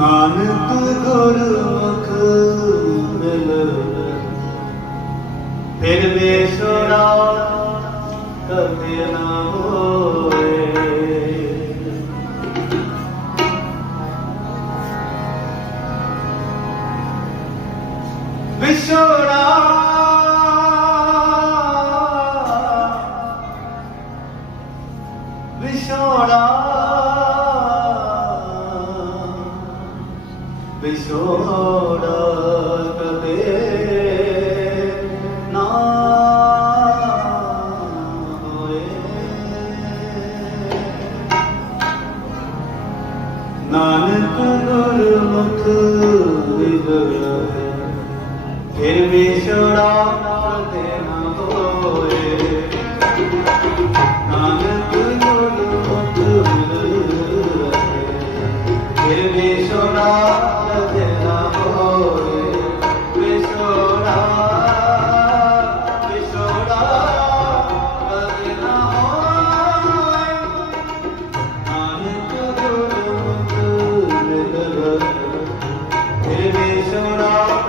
ਨਾਨਕ ਗੁਰ ਮੁਖ ਮਿਲ ਫਿਰ ਮੇਸ਼ਰਾ ਕਦੇ ਨਾ ਹੋਏ। ਵਿਸ਼ੋੜਾ নানক গুরমুখ ফির ভি ছোড়া দেনা হোয়ে নানক গুরমুখ ফির ভি ছোড়া Krishna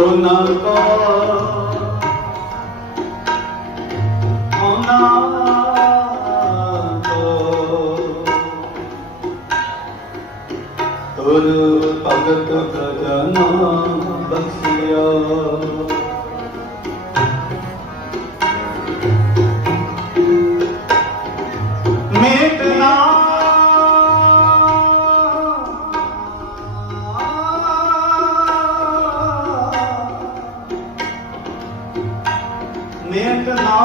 Oh, Nalpa ਗੁਰ ਭਗਤ ਪ੍ਰਜਨਾ ਬਖਸ਼ਿਆ। ਮੇਟਨਾ ਮੇਟਨਾ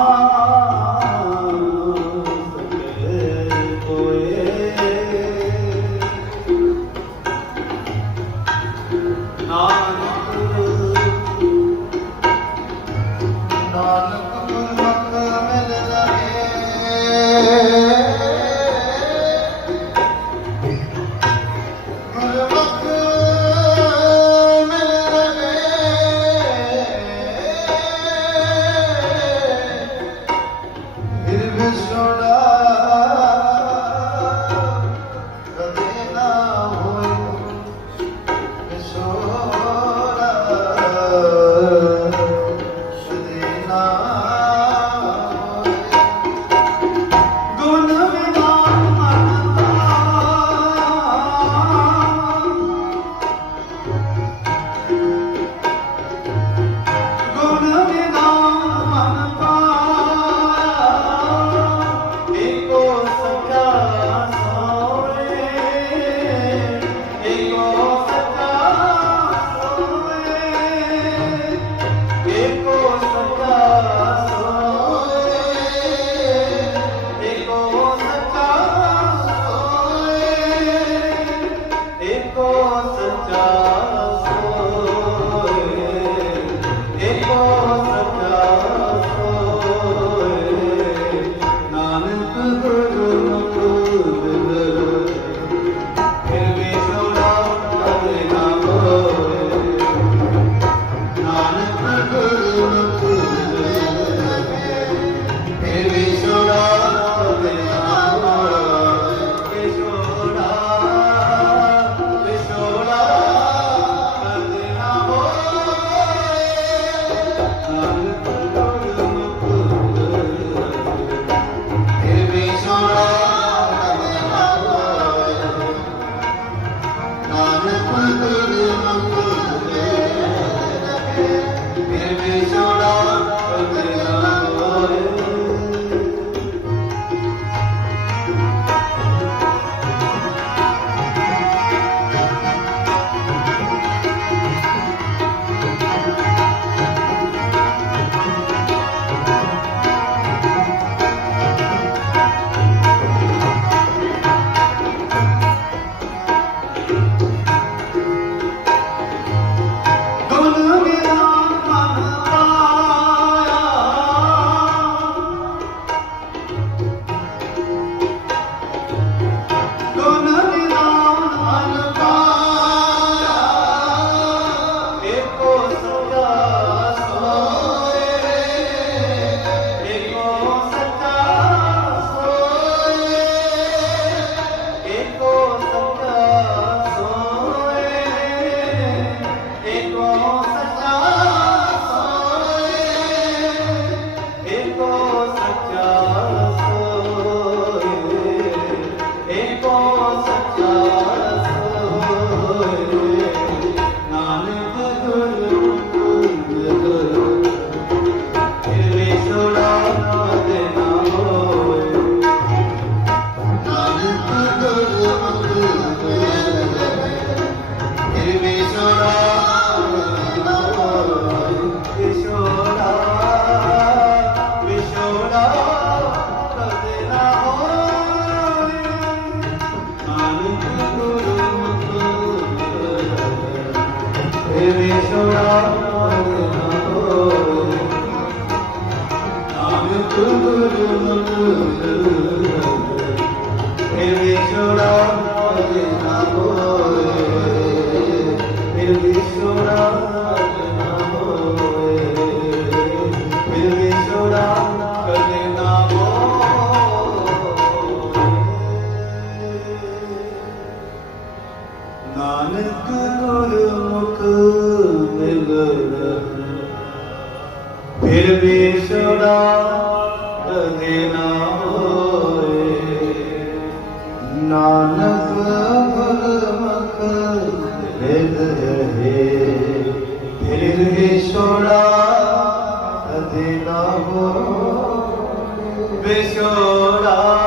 Yeah. ਮੇਰੇ ਵਿਛੋੜਾ ਅਗਨਾ ਹੋਏ। Oh. ਨਿਰਵੇਸ਼ੁਰਾ ਕਦੇ ਨਾ ਹੋਏ ਨਾਨਕ ਗੁਰਮਖ ਰਿਦ ਰਹੇ। ਨਿਰਵੇਸ਼ੁਰਾ ਕਦੇ ਨਾ ਹੋਏ ਵਿਸ਼ੋਰਾ